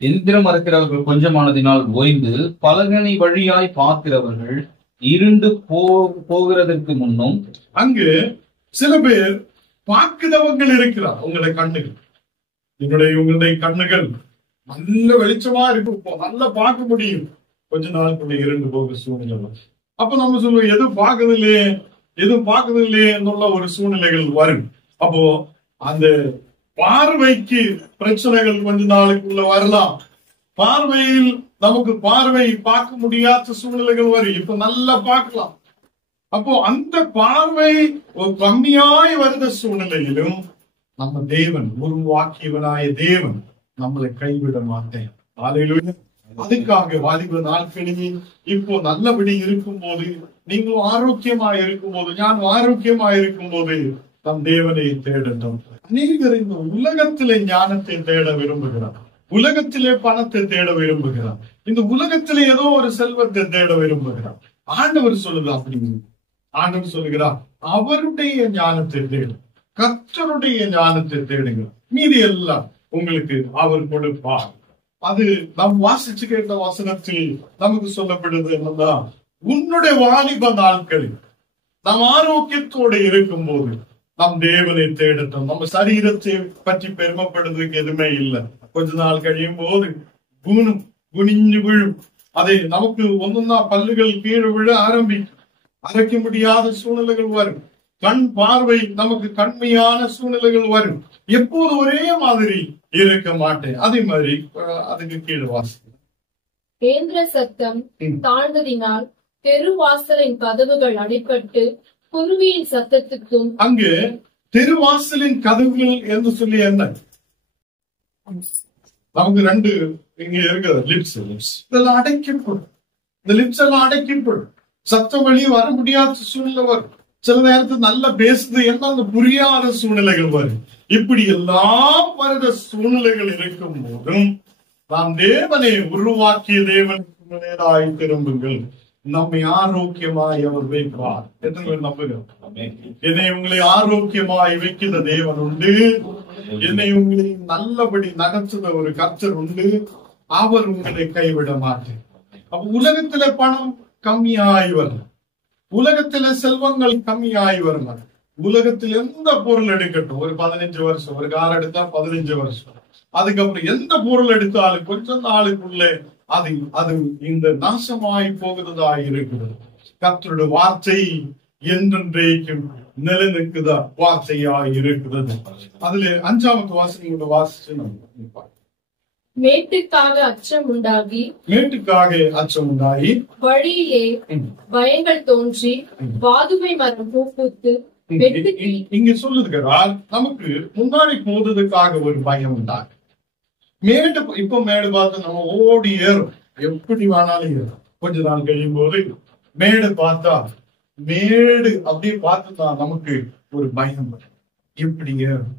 எந்திரம் மறக்கிறவர்கள் கொஞ்சமானதினால் ஓய்ந்து பலகனை வழியாய் பார்க்கிறவர்கள் இருண்டு போகிறதற்கு முன்னும். அங்கு சில பேர் பார்க்கிறவர்கள் இருக்கிறார். உங்களுடைய கண்ணுகள், உங்களுடைய கண்ணுகள் நல்ல வெளிச்சமா இருக்கும், நல்லா பார்க்க முடியும். கொஞ்ச நாளுக்குள்ள இருண்டு போக சூழ்நிலை. அப்ப நம்ம சொல்லுவோம், எதுவும் பார்க்கறது இல்லையே എന്നുള്ള ஒரு சூழ்நிலைகள் வரும். அப்போ அந்த பார்வைக்கு பிரச்சனைகள் கொஞ்ச நாளுக்குள்ள வரலாம். பார்வையில் நமக்கு பார்வை பார்க்க முடியாத சூழ்நிலைகள் வரும். இப்ப நல்லா பார்க்கலாம். அப்போ அந்த பார்வை ஒரு கம்மியாய் வருத சூழ்நிலையிலும் நம்ம தேவன், உருவாக்கியவனாய தேவன் நம்மளை கைவிட மாட்டேன். அதுக்காக வாலிப நாட்களில் இப்போ நல்லபடி இருக்கும் போது, நீங்களும் ஆரோக்கியமா இருக்கும் போது, நான் ஆரோக்கியமா இருக்கும் போது நம் தேவனை தேடட்டும். அநேகர் இந்த உலகத்திலே ஞானத்தை தேட விரும்புகிறார், உலகத்திலே பணத்தை தேட விரும்புகிறார், இந்த உலகத்திலே ஏதோ ஒரு செல்வத்தை தேட விரும்புகிறார். ஆண்டவர் சொல்லுது அப்படி. ஆண்டவர் சொல்லுகிறார், அவருடைய ஞானத்தை தேடு, கர்த்தருடைய ஞானத்தை தேடுங்க, மீதி எல்லாம் உங்களுக்கு அவர் கொடுப்பார். அது நாம் வாசிச்சு கேட்ட வசனத்தில் நமக்கு சொல்லப்படுது என்னன்னா, உன்னுடைய வாலிப நாட்களில் நாம் ஆரோக்கியத்தோடு இருக்கும் போது நம் தேவனை தேடட்டும். நம்ம சரீரத்தை பற்றி பெருமைப்படுறதுக்கு எதுவுமே இல்லை. கொஞ்ச நாள் கழியும் போது குனிஞ்சு விழும். அதை நமக்கு ஒன்னொன்னா பல்லுகள் கீழே விழ ஆரம்பிக்கும். அரைக்க முடியாத சூழ்நிலைகள் வரும். கண் பார்வை நமக்கு கண்மையான சூழ்நிலைகள் வரும். எப்போது ஒரே மாதிரி இருக்க மாட்டேன். அதே மாதிரி அதுக்கு கீழே வாசிக்கிறேன். கேந்திர சத்தம் தாழ்ந்ததினால் தெருவாசலின் கதவுகள் அடிபட்டு குருவியின் சத்தத்துக்கும். அங்கு தெருவாசலின் கதவுகள் என்று சொல்லி என்ன? நமக்கு ரெண்டு இங்க இருக்கிற லிப்ஸ் இதெல்லாம் அடைக்கப்படும். இந்த லிப்ஸ் எல்லாம் அடைக்கப்படும். சத்தம் வெளியே வர முடியாத சூழ்நிலை வரும். சில நேரத்தில் நல்லா பேசுது என்ன புரியாத சூழ்நிலைகள் வரும். இப்படி எல்லாம் வருட சூழ்நிலைகள் இருக்கும் போதும் நாம் தேவனை உருவாக்கிய தேவனுக்கு நேராய் திரும்புங்கள். நம்மை ஆரோக்கியமாய் அவர் வைப்பார் என்று நம்புகிறோம். என்னை உங்களை ஆரோக்கியமாய் வைக்கிற தேவன் உண்டு. என்னை உங்களை நல்லபடி நடத்துத ஒரு கர்த்தர் உண்டு. அவர் உங்களை கைவிட மாட்டேன். அப்ப உலகத்தில பணம் கம்மியாய் வரலாம், உலகத்தில செல்வங்கள் கம்மியாய் வரலாம். உலகத்தில் எந்த பொருள் எடுக்கட்டும், ஒரு 15 வருஷம், ஒரு கார் எடுத்தா 15 வருஷம், அதுக்கப்புறம் எந்த பொருள் எடுத்தாலும் கொஞ்ச நாளுக்குள்ளே அது இந்த நாசமாய் போகிறதா இருக்கிறது. கர்த்தருடைய வார்த்தை என்றென்றைக்கும் நிலைநிற்குதா வார்த்தையாய் இருக்கிறது. அதுல 5வது வாசனையோட வாசிச்சு நம்ம மேட்டுக்காக அச்சம் உண்டாகி வழியிலே பயங்கள் தோன்றி வாதுமை மரம் பூத்து. இங்க சொல்லுகிறார், நமக்கு முன்னாடி போவதற்காக ஒரு பயம் உண்டாகும். இப்ப மேடு பார்த்து நம்ம ஓடி ஏறும், எப்படி வேணாலும் ஏறும். கொஞ்ச நாள் கழியும் போது மேடு பார்த்தா, மேடு அப்படியே பார்த்துதான் நமக்கு ஒரு பயம் வரும். எப்படி ஏறும்,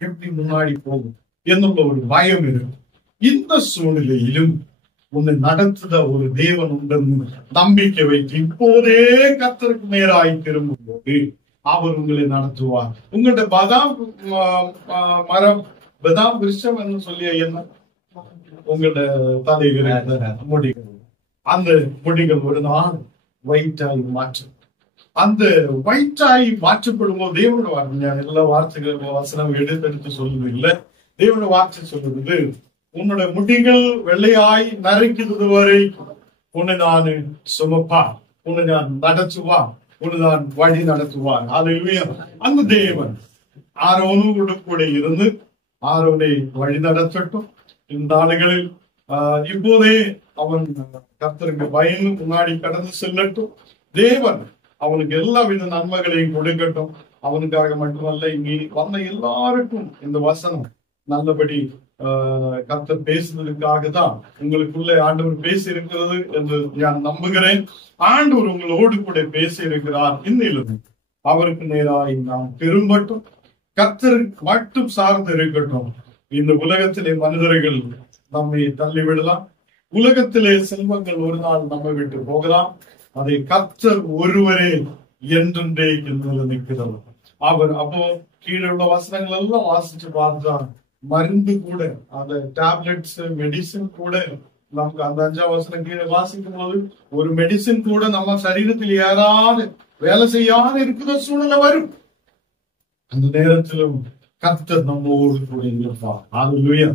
எப்படி முன்னாடி போகும் என்னுள்ள ஒரு பயம் இருக்கும். இந்த சூழ்நிலையிலும் உன்னை நடத்துத ஒரு தேவன் உண்டு நம்பிக்கை வைத்து இப்போதே கர்த்தருக்கு நேராய் திரும்பும் போது அவர் உங்களை நடத்துவார். உங்கள்ட்ட பதாம் விருஷம் என்று சொல்லிய என்ன, உங்களோட தலைகள் முடிகள், அந்த முடிகள் ஒரு நாள் வயிற்றாய் மாற்றும். அந்த வயிற்றாய் மாற்றப்படும் போது தேவனோட வார்த்தை, எல்லா வார்த்தைகள் வசனம் எடுத்து சொல்லுது இல்ல, தேவனோட வார்த்தை சொல்லுது, உன்னுடைய முடிகள் வெள்ளையாய் நரைக்கிறது வரை உன்னை நான் சுமப்பான், உன்னை நான் நடத்துவான், உன்னை நான் வழி நடத்துவான். அல்லேலூயா. அந்த தேவன் ஆரோனோடு கூட இருந்து ஆரோனை வழி நடத்தட்டும். இந்த நாடுகளில் இப்போதே அவன் கர்த்தருக்கு பயந்து முன்னாடி கடந்து செல்லட்டும். தேவன் அவனுக்கு எல்லா வித நன்மைகளையும் கொடுக்கட்டும். அவனுக்காக மட்டுமல்ல, இங்கே வந்த எல்லாருக்கும் இந்த வசனம் நல்லபடி கர்த்தர் பேசுவதற்காக தான் உங்களுக்குள்ளே ஆண்டவர் பேசி இருக்கிறது என்று நான் நம்புகிறேன். ஆண்டவர் உங்களோடு கூட பேசி இருக்கிறார். இன்னிலும் அவருக்கு நேராய் நாம் திரும்பட்டும், கர்த்தர் மட்டும் சார்ந்து இருக்கட்டும். இந்த உலகத்திலே மனிதர்கள் நம்மை தள்ளிவிடலாம், உலகத்திலே செல்வங்கள் ஒரு நாள் நம்மை விட்டு போகலாம். அதை கர்த்தர் ஒருவரே என்றென்றே நிற்கிறது. அவர் அப்போ கீழே உள்ள வசனங்கள் எல்லாம் வாசிச்சு பார்த்தா மருந்து கூட, அந்த டேப்லெட்ஸ் மெடிசின் கூட நமக்கு அந்த 5ஆம் வசனம் கீழே வாசிக்கும் போது ஒரு மெடிசின் கூட நம்ம சரீரத்தில் யாராவது வேலை செய்யாத இருக்கிற சூழ்நிலை வரும். அந்த நேரத்திலும் கர்த்தர் நம்மோடு கூட இருப்பார். அல்லேலூயா.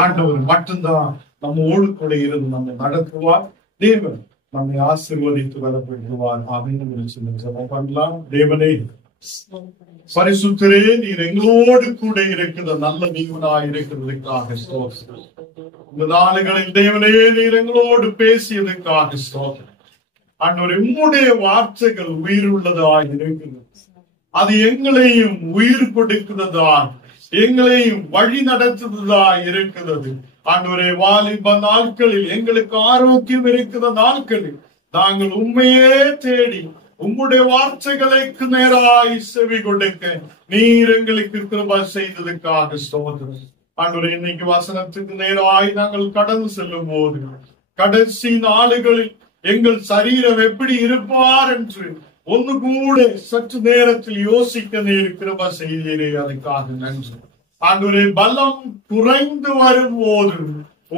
ஆண்டவர் மட்டும்தான் நம்மோடு கூட இருந்து நம்மை நடத்துவார். தேவன் நம்மை ஆசீர்வதித்து வரப்படுவார். அப்படின்னு சொல்லி பண்ணலாம். தேவனே பரிசுத்தரே, நீர் எங்களோடு கூட இருக்கிற நல்ல நீவனாய் இருக்கிறதுக்காக ஸ்தோத்திரம். இந்த நாளுகளில் தேவனே நீர் எங்களோடு பேசியதுக்காக ஸ்தோத்திரம். ஆண்டவரே, உம்முடைய வார்த்தைகள் உயிர் உள்ளதாய் இருக்கிறது. அது எங்களையும் உயிர் கொடுக்கிறதா, எங்களையும் வழி நடத்துவதா இருக்கிறது. ஆண்டவரே, வாலிப நாட்களில் எங்களுக்கு ஆரோக்கியம் இருக்கிற நாட்களில் நாங்கள் உண்மையே தேடி உம்முடைய வார்த்தைகளுக்கு நேராய் செவி கொடுக்க நீர் எங்களுக்கு கிருபை செய்ததுக்காக ஸ்தோத்திரம். ஆண்டவரே, இன்னைக்கு வசனத்துக்கு நேராய் நாங்கள் கடந்து செல்லும் போது கடைசி நாளுகளில் எங்கள் சரீரம் எப்படி இருப்பார் என்று ஒன்று கூட சற்று நேரத்தில் யோசிக்க நீர் கிருபை செய்தீரே, அதுக்காக நன்றி. ஆண்டவரே, பலம் குறைந்து வரும்போது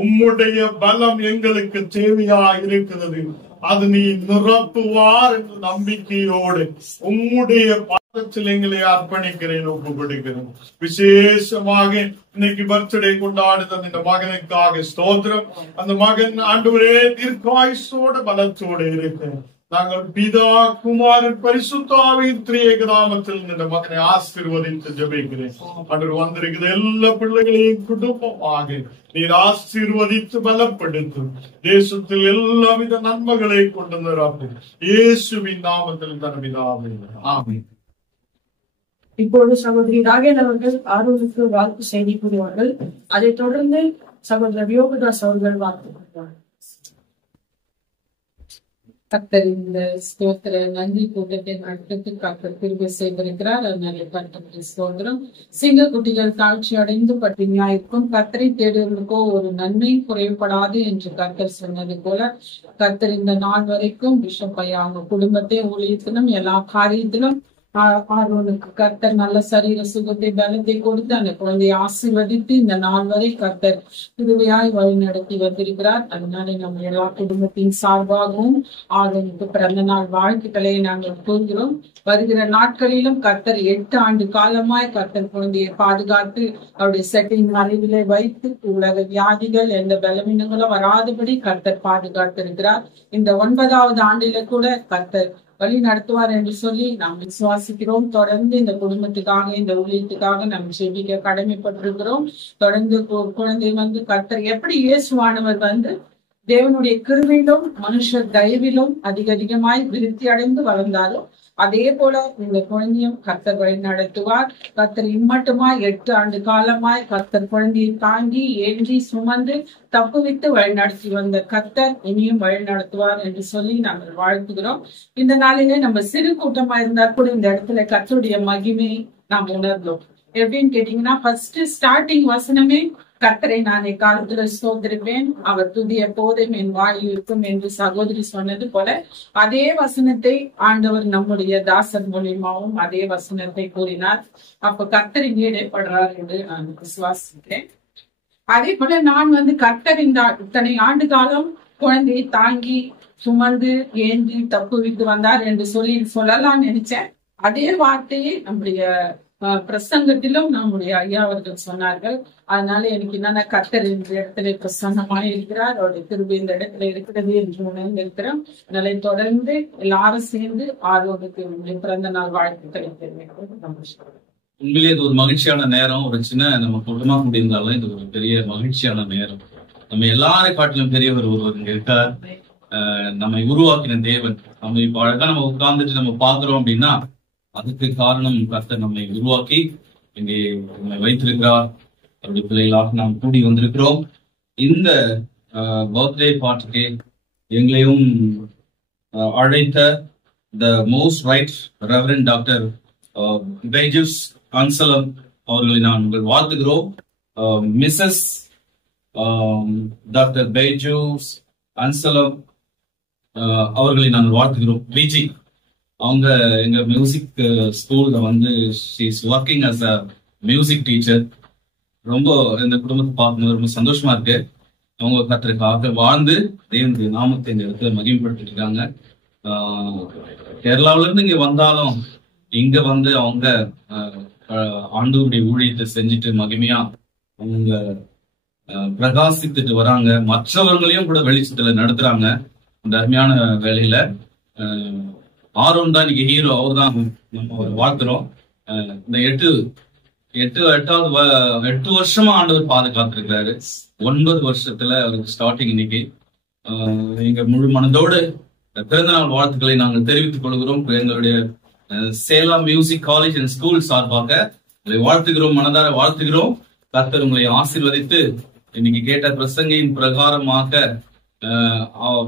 உம்முடைய பலம் எங்களுக்கு தேவையா இருக்கிறது. அது நீ நிரப்புவார் என்ற நம்பிக்கையோடு உம்முடைய பாதத்தில் எங்களை அர்ப்பணிக்கிறேன், ஒப்பு கொடுக்கிறேன். விசேஷமாக இன்னைக்கு பர்த்டே கொண்டாடுத இந்த மகனுக்காக ஸ்தோத்திரம். அந்த மகன் ஆண்டவரே தீர்க்காயுசோட பலத்தோடு இருக்கிறேன். நாங்கள் பிதா குமாரன் பரிசுத்தாவின் திரியேக நாமத்தில் இந்த மகனை ஆசீர்வதித்து ஜெபிக்கிறேன். ஆண்டவர் வந்திருக்கிற எல்லா பிள்ளைகளையும் குடும்பமாக நீர் ஆசீர்வதித்து பலப்படுத்தும். தேசத்தில் எல்லா வித நன்மைகளை கொண்டு நிரப்பும். இயேசுவின் நாமத்தில் தனவிதாவே, ஆமென். இப்பொழுது சகோதரி ராகேல் அவர்கள் ஆரோனுக்கு வாழ்த்து செய்தி கூறுவார்கள். அதைத் தொடர்ந்து சகோதரர் யோகதாஸ் அவர்கள் வாழ்த்து கூறுவார்கள். கர்த்தர் இந்த ஸ்தோத்திர நன்றி கூட்டத்தை நடத்தி கர்த்தர் கிருபை செய்திருக்கிறார். அதனால கர்த்தருக்கு ஸ்தோத்திரம். சிங்க குட்டிகள் தாழ்ச்சி அடைந்து பட்டினியாயிருக்கும், கர்த்தரை தேடுவதற்கோ ஒரு நன்மை குறைபடாது என்று கர்த்தர் சொன்னது போல கர்த்தர் இந்த நாள் வரைக்கும் பிஷப் ஐயா அவங்க குடும்பத்தை ஊழியத்திலும் எல்லா காரியத்திலும் ஆர்வனுக்கு கர்த்தர் நல்ல சரீர சுகத்தை பலத்தை கொடுத்து அந்த குழந்தையை ஆசீர்வதித்து இந்த நாள் வரை கர்த்தர் கிருபையாய் வழி நடத்தி வந்திருக்கிறார். அதனால நம்ம எல்லா குடும்பத்தின் சார்பாகவும் ஆர்வனுக்கு பிறந்த நாள் வாழ்த்துக்களை நாங்கள் கூறுகிறோம். வருகிற நாட்களிலும் கர்த்தர் 8 ஆண்டு காலமாய் கர்த்தர் குழந்தையை பாதுகாத்து அவருடைய செட்டின் மறைவிலை வைத்து உலக வியாதிகள் எந்த பலவீனங்களும் வராதபடி கர்த்தர் பாதுகாத்து இருக்கிறார். இந்த 9வது ஆண்டில கூட கர்த்தர் வழி நடத்துவார் என்று சொல்லி நாம் விசுவாசிக்கிறோம். தொடர்ந்து இந்த குடும்பத்துக்காக இந்த ஊழியத்துக்காக நாம் செபிக்க கடமைப்பட்டிருக்கிறோம். தொடர்ந்து குழந்தை கர்த்தர் எப்படி இயேசுவானவர் தேவனுடைய கிருபையிலும் மனுஷர் தயவிலும் அதிகமாய் விருத்தி அடைந்து வளர்ந்தாரோ அதே போல இந்த குழந்தையும் கர்த்தர் வழி நடத்துவார். கர்த்தர் இம்மட்டுமாய் 8 ஆண்டு காலமாய் கர்த்தர் குழந்தையை தாங்கி ஏற்றி சுமந்து தப்புவித்து வழி நடத்தி வந்த கர்த்தர் இனியும் வழி நடத்துவார் என்று சொல்லி நாங்கள் வாழ்த்துகிறோம். இந்த நாளிலே நம்ம சிறு கூட்டமா இருந்தா கூட இந்த இடத்துல கர்த்தருடைய மகிமையை நாம் உணர்ந்தோம். எப்படின்னு கேட்டீங்கன்னா, ஃபர்ஸ்ட் ஸ்டார்டிங் வசனமே கர்த்தரை நான் எக்காலத்துல ஸ்தோத்திரிப்பேன், அவர் துதி எப்போதும் என் வாயில் இருக்கும் என்று சகோதரி சொன்னது போல அதே வசனத்தை ஆண்டவர் நம்முடைய தாசர் மூலியமாவும் அதே வசனத்தை கூறினார். அப்ப கர்த்தர் இங்கே இடைப்படுறார் என்று நான் விசுவாசிக்கிறேன். அதே போல நான் கர்த்தர் இந்த இத்தனை ஆண்டு காலம் குழந்தையை தாங்கி சுமந்து ஏந்தி தப்புவித்து வந்தார் என்று சொல்லலாம் நினைச்சேன். அதே வார்த்தையை நம்முடைய பிரசங்கத்திலும் நம்முடைய ஐயா அவர்கள் சொன்னார்கள். அதனால எனக்கு என்னன்னா கர்த்தர் இந்த இடத்துல பிரசன்னமாய் இருக்கிறார், அவருடைய கிருபை இந்த இடத்துல இருக்கிறது என்று உணர்ந்திருக்கிறோம். அதனால தொடர்ந்து எல்லாரும் சேர்ந்து ஆர்வத்துக்கு பிறந்த நாள் வாழ்த்துக்களை தெரிவிக்கிறோம். நமஸ்காரம். உண்மையிலே இது ஒரு மகிழ்ச்சியான நேரம். ஒரு சின்ன நம்ம குடும்பமா முடிந்தாலும் இது ஒரு பெரிய மகிழ்ச்சியான நேரம். நம்ம எல்லாரை காட்டிலும் பெரியவர் ஒருவர் இங்க இருக்கார். நம்மை உருவாக்கின தேவன். நம்ம இப்ப அழகா நம்ம உட்கார்ந்துட்டு நம்ம பாக்குறோம் அப்படின்னா அதுக்கு காரணம் கர்த்தர் நம்மை உருவாக்கி இங்கே நம்மை வைத்திருக்கிறார். அவருடைய பிள்ளைகளாக நாம் கூடி வந்திருக்கிறோம். இந்த பர்த்டே பார்ட்டிக்கு எங்களையும் அழைத்த the most right reverend doctor Baijus Anselam அவர்களை நாங்கள் வாழ்த்துகிறோம். மிஸ்ஸஸ் டாக்டர் பெய்ஜூஸ் அன்சலம் அவர்களை நாங்கள் வாழ்த்துகிறோம். பிஜி அவங்க எங்க மியூசிக் ஸ்கூல்ல வந்து she is working as a music teacher. ரொம்ப இந்த குடும்பத்தை பார்க்கணும், ரொம்ப சந்தோஷமா இருக்கு. அவங்க கர்த்தருக்காக வாழ்ந்து தேவனுடைய நாமத்தை இந்த இடத்துல மகிமைப்படுத்திட்டு இருக்காங்க. கேரளாவில இருந்து இங்க வந்தாலும் இங்க வந்து அவங்க ஆண்டவருடைய ஊழியத்தை செஞ்சுட்டு மகிமையா அவங்க பிரகாசித்துட்டு வராங்க. மற்றவர்களையும் கூட வெளிச்சத்துல நடத்துறாங்க. இந்த அருமையான வேலையில ஆரோன் தான் இன்னைக்கு ஹீரோ. அவர் தான் நம்ம வாழ்த்துறோம். இந்த 8 வருஷமா ஆண்டவர் பாதுகாத்திருக்கிறாரு. 9 வருஷத்துல அவருக்கு ஸ்டார்டிங் இன்னைக்கு. எங்க முழு மனதோடு பிறந்த நாள் வாழ்த்துக்களை நாங்கள் தெரிவித்துக் கொள்கிறோம். எங்களுடைய சேலா மியூசிக் காலேஜ் அண்ட் ஸ்கூல் சார்பாக உங்களை வாழ்த்துகிறோம், மனதார வாழ்த்துகிறோம். கர்த்தர் உங்களை ஆசீர்வதித்து இன்னைக்கு கேட்ட பிரசங்கின் பிரகாரமாக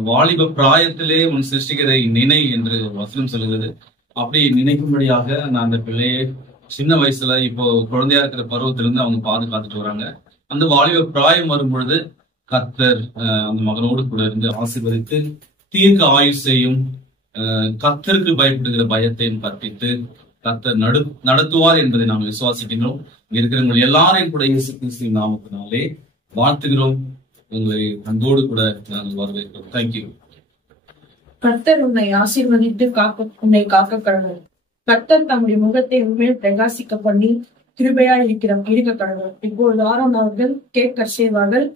வாலிப பிராயத்திலே உன் சிருஷ்டிகரை நினை என்று வசனம் சொல்லுகிறது. அப்படி நினைக்கும்படியாக நான் அந்த பிள்ளையை சின்ன வயசுல இப்போ குழந்தையா இருக்கிற பருவத்திலிருந்து அவங்க பாதுகாத்துட்டு வராங்க. அந்த வாலிப பிராயம் வரும் பொழுது கர்த்தர் அந்த மகனோடு கூட இருந்து ஆசீர்வதித்து தீர்க்க ஆயுசையும் கர்த்தருக்கு பயப்படுகிற பயத்தையும் கற்பித்து கர்த்தர் நடத்துவார் என்பதை நாங்கள் விசுவாசிக்கின்றோம். இங்க இருக்கிறவங்க எல்லாரையும் கூட இயேசு கிறிஸ்துவின் நாமத்தினாலே வாழ்த்துகிறோம். உங்களை அன்போடு கூட நாங்கள் வரவேற்கிறோம். தேங்க்யூ. கர்த்தர் உன்னை ஆசீர்வதித்து உன்னை காக்க கடவுள். கர்த்தர் தம்முடைய முகத்தை உண்மையில் பிரகாசிக்க பண்ணி கிருபையா இருக்க கடவுள். இப்பொழுது ஆரோன் அவர்கள் கேக் கட் செய்வார்கள்.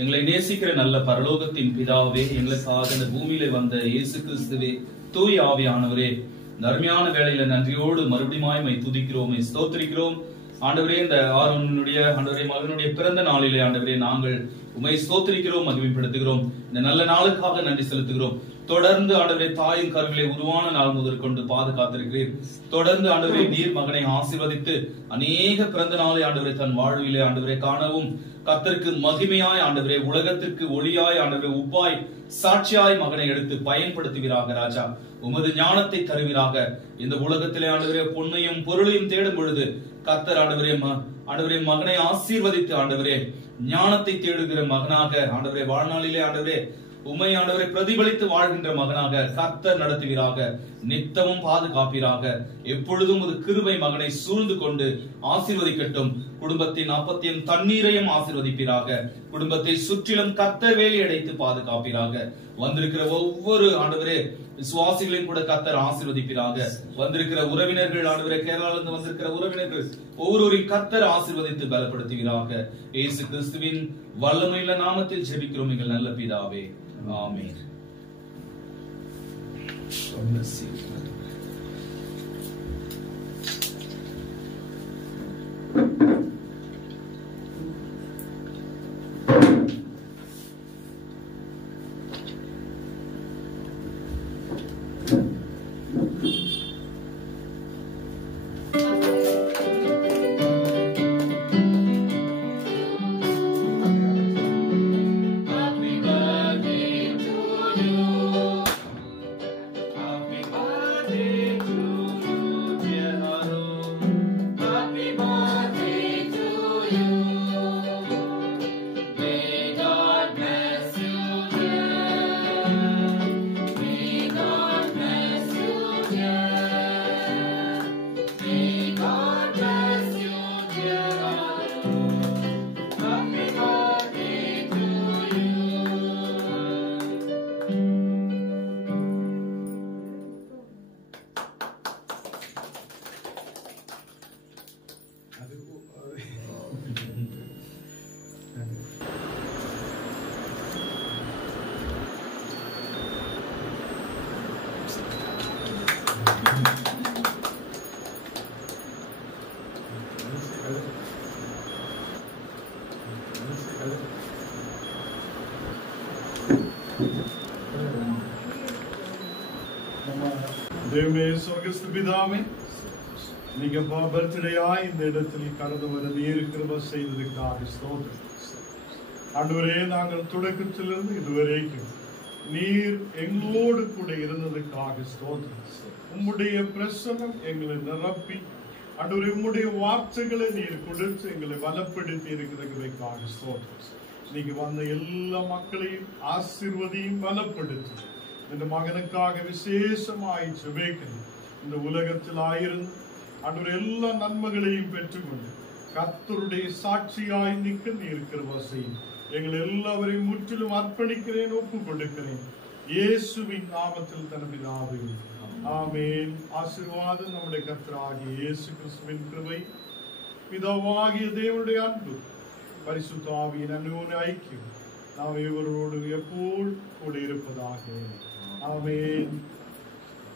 எங்களை நேசிக்கிற நல்ல பரலோகத்தின் பிதாவே, எங்களுக்காக இந்த பூமியில வந்த இயேசு கிறிஸ்துவே, தூய் ஆவியானவரே, அருமையான வேளையில நன்றியோடு மறுபடியும் துதிக்கிறோம், ஸ்தோத்திரிக்கிறோம். ஆண்டவரே, இந்த ஆரோனுடைய ஆண்டவரே மகனுடைய பிறந்த நாளிலே ஆண்டவரே நாங்கள் உமை ஸ்தோத்திரிக்கிறோம், மகிமைப்படுத்துகிறோம். இந்த நல்ல நாளுக்காக நன்றி செலுத்துகிறோம். தொடர்ந்து ஆண்டவரே தாயின் கருவிலே உருவான நாள் முதற்கொண்டு பாதுகாத்திருக்கிறீர். தொடர்ந்து ஆண்டவரே நீர் மகனை ஆசீர்வதித்து அநேக பிறந்த நாளை ஆண்டவரே தன் வாழ்விலே ஆண்டவரே காணவும் கர்த்தருக்கு மகிமையாய் ஆண்டவரே உலகத்திற்கு ஒளியாய் ஆண்டவரே உப்பாய் சாட்சியாய் மகனை எடுத்து பயன்படுத்துவீராக ராஜா. உமது ஞானத்தை தருவீராக. இந்த உலகத்திலே ஆண்டவரே பொன்னையும் பொருளையும் தேடும் பொழுது கர்த்தர் ஆண்டவரே மகனை ஆசீர்வதித்து ஆண்டவரே ஞானத்தை தேடுகிற மகனாக ஆண்டவரே வாழ்நாளிலே ஆண்டவரே உம்மை ஆண்டவரை பிரதிபலித்து வாழ்கின்ற மகனாக கர்த்தர் நடத்துவீராக. நித்தமும் பாதுகாப்பீராக. எப்பொழுதும் ஒரு கிருபை மகனை சூழ்ந்து கொண்டு ஆசீர்வதிக்கட்டும். குடும்பத்தின் அப்பத்தையும் தண்ணீரையும் ஆசீர்வதிப்பீராக. குடும்பத்தை சுற்றிலும் கர்த்தர் வேலி அடைத்து பாதுகாப்பீராக. வந்திருக்கிற ஒவ்வொரு ஆண்டவரே விசுவாசிகளையும் கூட கர்த்தர் ஆசீர்வதிப்பீராக. வந்திருக்கிற உறவினர்கள் ஆண்டவரே கேரளாவிலிருந்து வந்திருக்கிற உறவினர்கள் ஒவ்வொருவரையும் கர்த்தர் ஆசீர்வதித்து பலப்படுத்துவீராக. இயேசு கிறிஸ்துவின் வல்லமையுள்ள நாமத்தில் ஜெபிக்கிறோம் எங்கள் நல்ல பிதாவே. ஆமென். தேவமே சொர்க்கஸ்த பிதாவே, நீங்க பர்த்டேயா இந்த இடத்தில் கடந்து வர நீர் கிருபை செய்ததுக்காக ஸ்தோத்திரம். ஆண்டவரே, நாங்கள் தொடக்கத்திலிருந்து இதுவரைக்கும் நீர் எங்களோடு கூட இருந்ததுக்காக ஸ்தோத்திரம். உம்முடைய பிரசன்னம் எங்களை நிரப்பி, ஆண்டவரே உம்முடைய வார்த்தைகளை நீர் கொடுத்து எங்களை பலப்படுத்தி இருக்கிறதுக்காக ஸ்தோத்திரம். நீங்க வந்த எல்லா மக்களையும் ஆசீர்வதியும் பலப்படுத்தி இந்த மகனுக்காக விசேஷமாய் ஜெபிக்கிறேன். இந்த உலகத்தில் ஆயிருந்து ஆண்டவரே எல்லா நன்மைகளையும் பெற்றுக்கொண்டு கர்த்தருடைய சாட்சியாய் நிற்க நீர் கிருபை செய்யும். எங்கள் எல்லாவரையும் முற்றிலும் அர்ப்பணிக்கிறேன், ஒப்புக் கொடுக்கிறேன். இயேசுவின் நாமத்தில் தனபிதாவே, ஆமென். ஆசீர்வாதம் நம்முடைய கர்த்தராகிய இயேசு கிறிஸ்துவின் கிருபை, பிதாவாகிய தேவனுடைய அன்பு, பரிசுத்த ஆவியின் அன்பின் ஐக்கியம் நாம் இவரோடு எப்போது கூட இருப்பதாக. ஆமென்.